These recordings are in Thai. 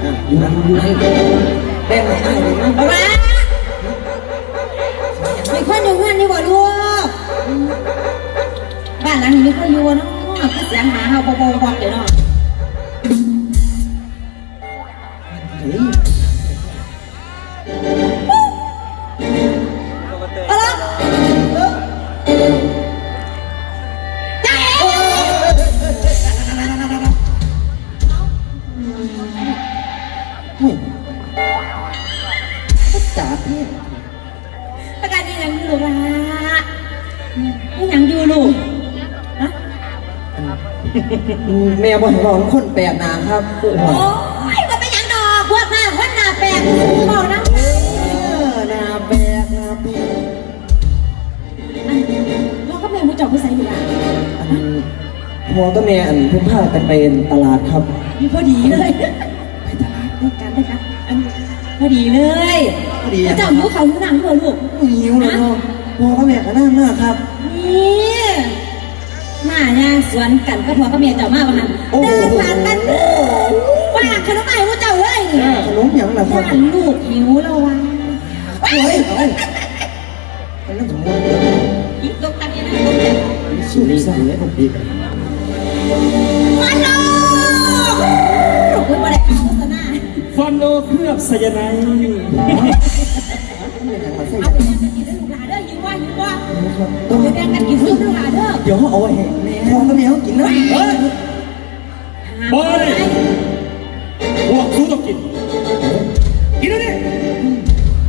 แบ่งให้อ้ายเลยนะเอาละมีคนอยู่เพื่อนนี่บ่ลูกบ้านหลังนี้มีคนอยู่เนาะก็เสียงหมาเห่าโปโปกเดี๋ยวเนาะ ม่บ่ให้ร้องคนแปลกหน้าครับโอ้โอ้ยมันเป็นยังดอกพวกหน้าคนหน้าแปลกบอกนะเออหน้าแปลกหน้าแปลกอันพ่อก็แม่มูจอกผู้ใส่อยู่ละอันพ่อกับแม่อันเพิ่งพากันไปตลาดครับมีพอดีเลย ไปตลาดด้วยกันได้ครับอันพอดีเลยพอดีอะแล้วเจ้าหิวเขาหิวหนังด้วยลูก หิวเลยเนาะพ่อกับแม่ก็น่ามากครับนี่ มาเนี่ยสวนกันก็พอก็เมียเจ้ามากกว่านั้นโอ้โห เดินผ่านกันว่าขนมไอ้พวกเจ้าเว้ยขนมหยังล่ะครับย่านลูกหิวแล้ววะเฮ้ยเอ้ยเป็นเรื่องสมมติอีกตกตันนี่นะตกตันสู้ดีสักเลยผมดีมันโลกคุณมาได้ข่าวโฆษณาฟันโลเคลือบไซยาไนด์ เอาไปยังกันกินลูกหลานเด้อหิ วว่าหิวว่าต้องไปแบ่งกันกินซุปลูกหลานเด้อเดี๋ยวเอาไว้ให้แม่พ่อกับแม่เขากินนะเฮ้ยบอยพวกสู้ต้องกิน กินแล้วเนี่ย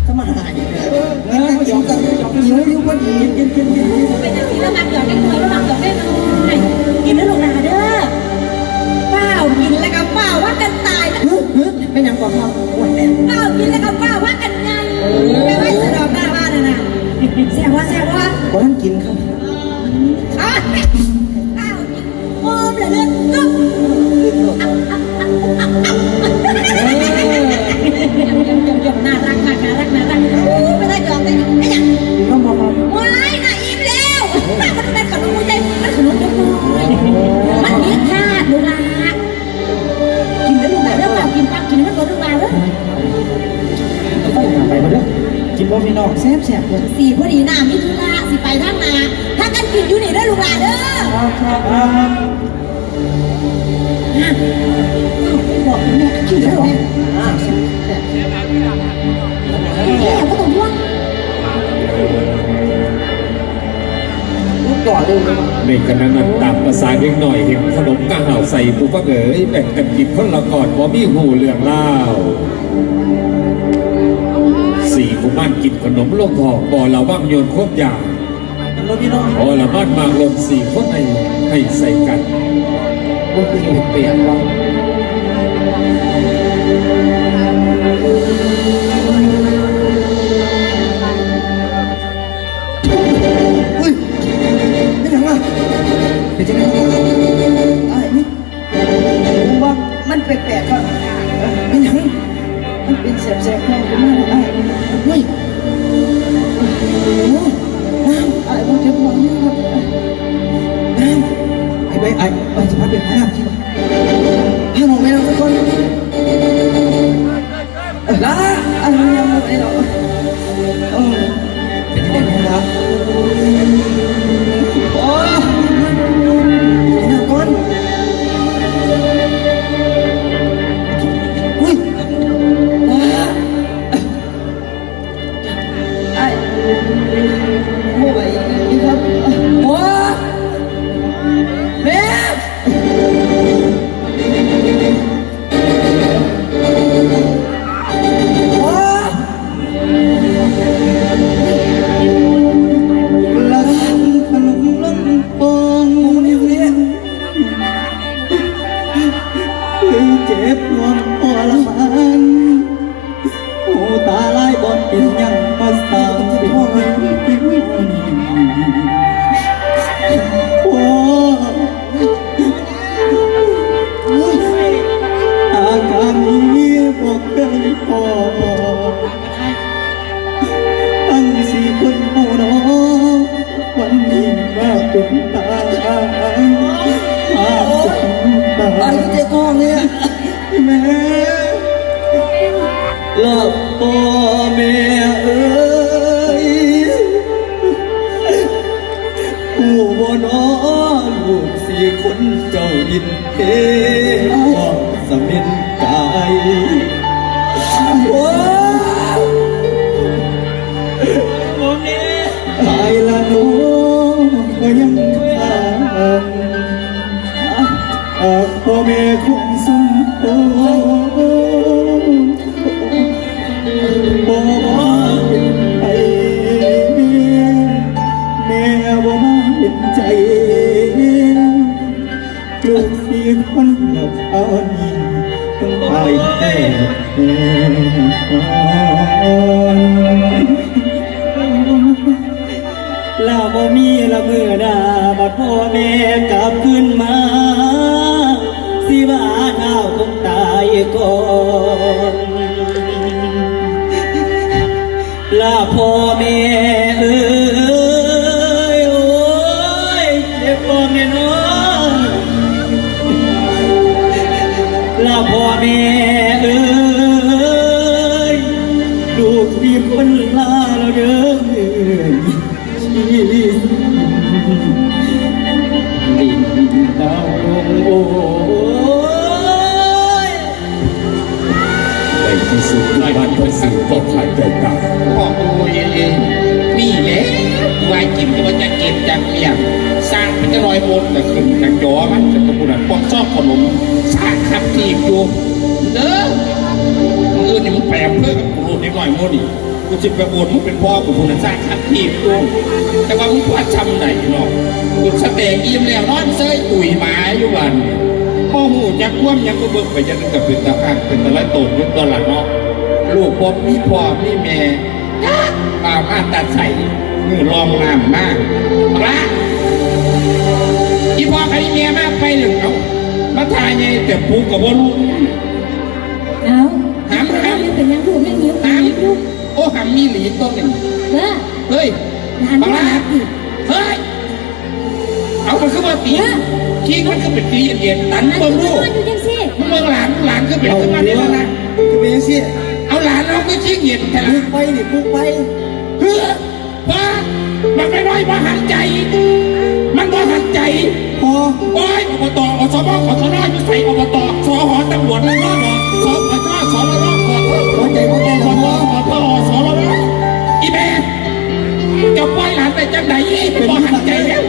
จะมาหายเนี่ยเออเขายอมกันหิวหิวพอดีกินกินกินเป็นอย่างนี้แล้วมันหยอกได้หน่อยแล้วมันหยอกได้หน่อยกินแล้วลูกหลานเด้อเปล่ากินแล้วก็เปล่าว่ากันตายนะเฮ้ยเฮ้ยเป็นหยังก่อนครับ มันเป็นขนมใจมันขนมเล็กน้อมันมีค่าดูละกินแล้วลูกหลานเรื่องเปล่ากินปั๊บกินแล้วก็ลูกหลานเลยไปมาเด้อกินบ่พี่น้องแซ่บแซ่บเลยสี่พอดีน้ำมิถุนาสิไปทางนาถ้ากันกินอยู่นี่เด้อลูกหลานเด้อครับครับฮะบอกแม่กินแล้วแม่ องห่วงลูกต่อเลยในขณะนั้นตามภาษาเล็กหน่อยเห็นขนมกะห่าวใส่ปุ๊บก็เอ๋ยแบ่งกันกินคนละก่อนบ่มีหูเรื่องเล่าสี่กุมารกินขนมลงพอกบ่อละว่างโยนครบอย่างกินแล้วพี่น้อละบ้านมากลงสี่คนให้ให้ใส่กันมันเป็นเปียก แปลกๆครับไม่หนังมันเป็นแสบๆแค่คุณแม่ไอ้เฮ้ยโอ้โหน้ำไอ้ผมเจ็บหัวนี่ครับน้ำไอ้ใบไอ้ไอ้สะพานเป็นน้ำ อะเจ๊กล้องเนี่ยแม่เลับพ่อแม่เอ้ยผู้บ่นอลูกสี่คนเจ้าอินเทพสมิน เท้าคงตายก่อนลาพ่อแม่เอ้ยโอ้ยเจ็บพ่อแม่น้องลาพ่อแม่เอ้ยลูกที่คนลาเราเด้อชีวิตดินดาวลงโอ้ ก็ขาดใจตายพ่อโอ้ยนี่แหละวายกินจะมันจะเก็บจากเมียสร้างเป็นจะลอยบนแต่ขึ้นกันจอมันจะกระปุกพวกชอบขนมสร้างขับทีบอยู่เด้อมึงอื่นนี่มึงแปลเพื่อกับกูรู้นิดหน่อยโมดิกูจะไปโอนมึงเป็นพ่อกูคนสร้างขับทีบอยู่แต่ว่ามึงว่าทำไหนเนาะกูสเตย์อิ่มแล้วนอนเซยตุ๋ยหมาอยู่วันพ่อหูจักคว่ำยังก็เบิกไปจะนึกกับเป็นตาหักเป็นตะไลโตดยุดตอนหลังเนาะ ลูกผมมีพ่อมีแม่ป่ามาตัดใส่มือรองน้ำมากละอีพ่อกับอีแม่มากไปหนึ่งเอามาทายไงแต่ปูกับว่าลูกเอาหามหามยังเป็นยังถูกยังหิวหามลูกโอ้หามมีหลีตัวหนึ่งเออเฮ้ยหานบังไม่ละหาดิเฮ้ยเอามันขึ้นมาตีขี้มันก็เป็นตีเย็นๆตันหานเบิ่งนลูกอนอยู่จังสิมึงเบิ่งหลานหลานก็เป็นขึ้นมาได้แล้วนะจะเป็นยังสิเอา หลานเราก็ชี้เย็นแต่ละปุกไปนี่ปุกไปเฮ้อว่ามันไม่น้อยว่าหันใจ มันว่าหันใจพอโอ้ยอบตอสมขอทนอยู่ใส่อบตสอหอตำรวจแล้วก็สอปชสอรขอโทษพอใจพอใจขแล้อวโทพอษขอโทษสอรอีแม่จะปล่อยหลานไปจังไหนเป็นบ่หันใจแล้ว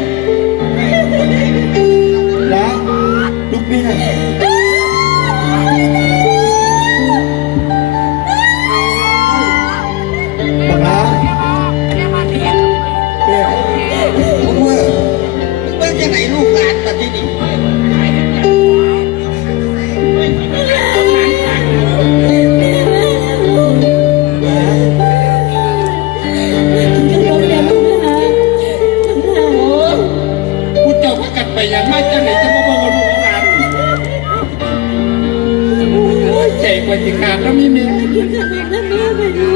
กว่าจิขาดแล้วมีแม่กินขนมแล้วแม่ไปดู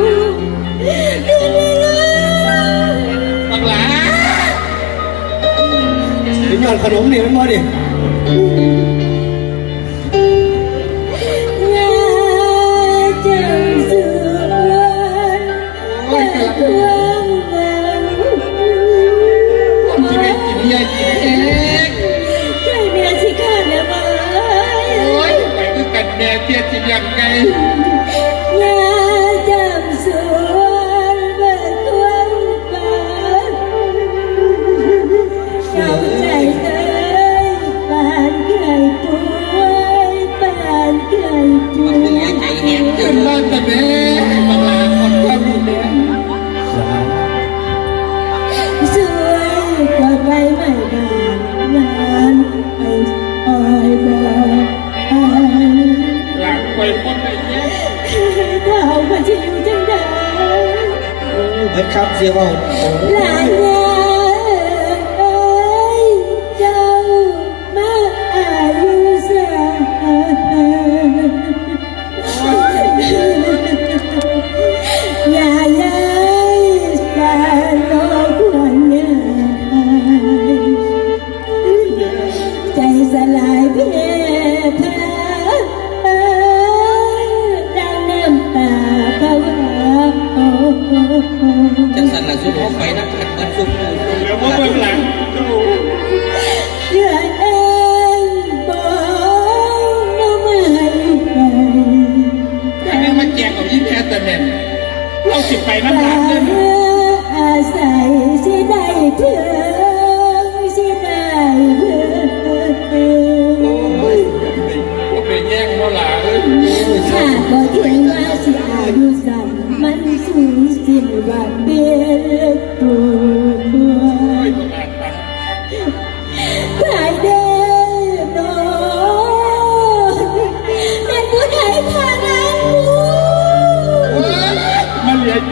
ดูเลยลูกบังหลาเดี๋ยวหยอดขนมนี่มันมาดิ นะครับเสียว่าหลานย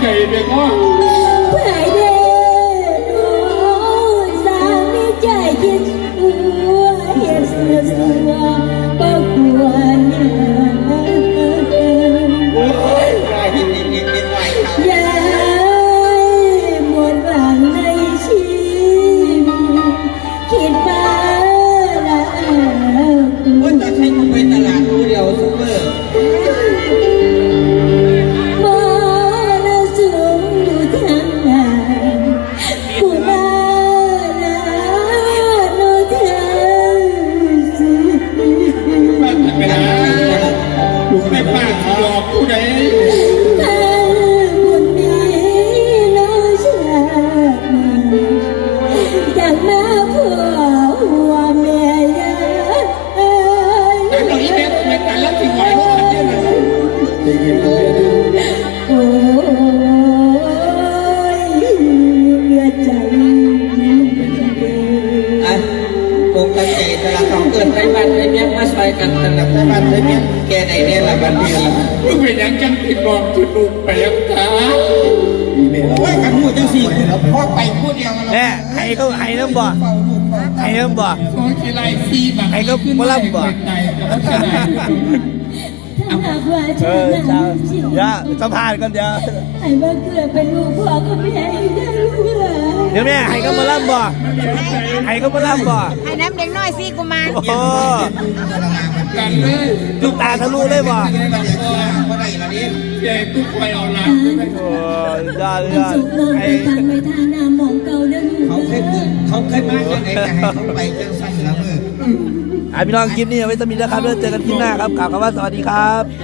มั กันตลาดไปบ้านไปเมียแกไหนเนี่ยละบ้านพี่ละมึงเป็นยังจังติดบอกจุดลูกไปยังจ้าโอ้ยกันพูดจังสี่แล้วพ่อไปพูดเดียวกันแน่ไห้ก็ไห้น้ำบ่ไห้น้ำบ่โอ้ยกี่ไรซีแบบไห้ก็บ่รับบ่ใจก็ขนาดถ้าหากว่าเอฉันอนั้เจ้านอย่าสัมภาษณ์ก่อนเดี๋ยว ให้มาเกิดเป็นลูกพ่อกับแม่อีกได้ลูกหลานเดี๋ยวแม่ไห้ก็มาล่ำบ่ไห้ก็มาล่ำบ่ให้น้ำเด็กน้อยสิกุมารโอ้โหกันเลยลูกตาทะลุเลยบ่ก็ได้ละนี่แกทุกไปเอาหลังโอ้ยยอดยอดสุขนอนไอ้ไปทางไปทางน้ำมองเก่าเด้อลูกเขาเคยเกิดเขาเคยมาจังไหนจะให้เขาไปจังสั้นแล้วเมื่อไอ้พี่น้องคลิปนี้เอาไว้สมิธนะครับแล้วเจอกันคลิปหน้าครับกล่าวคำว่าสวัสดีครับค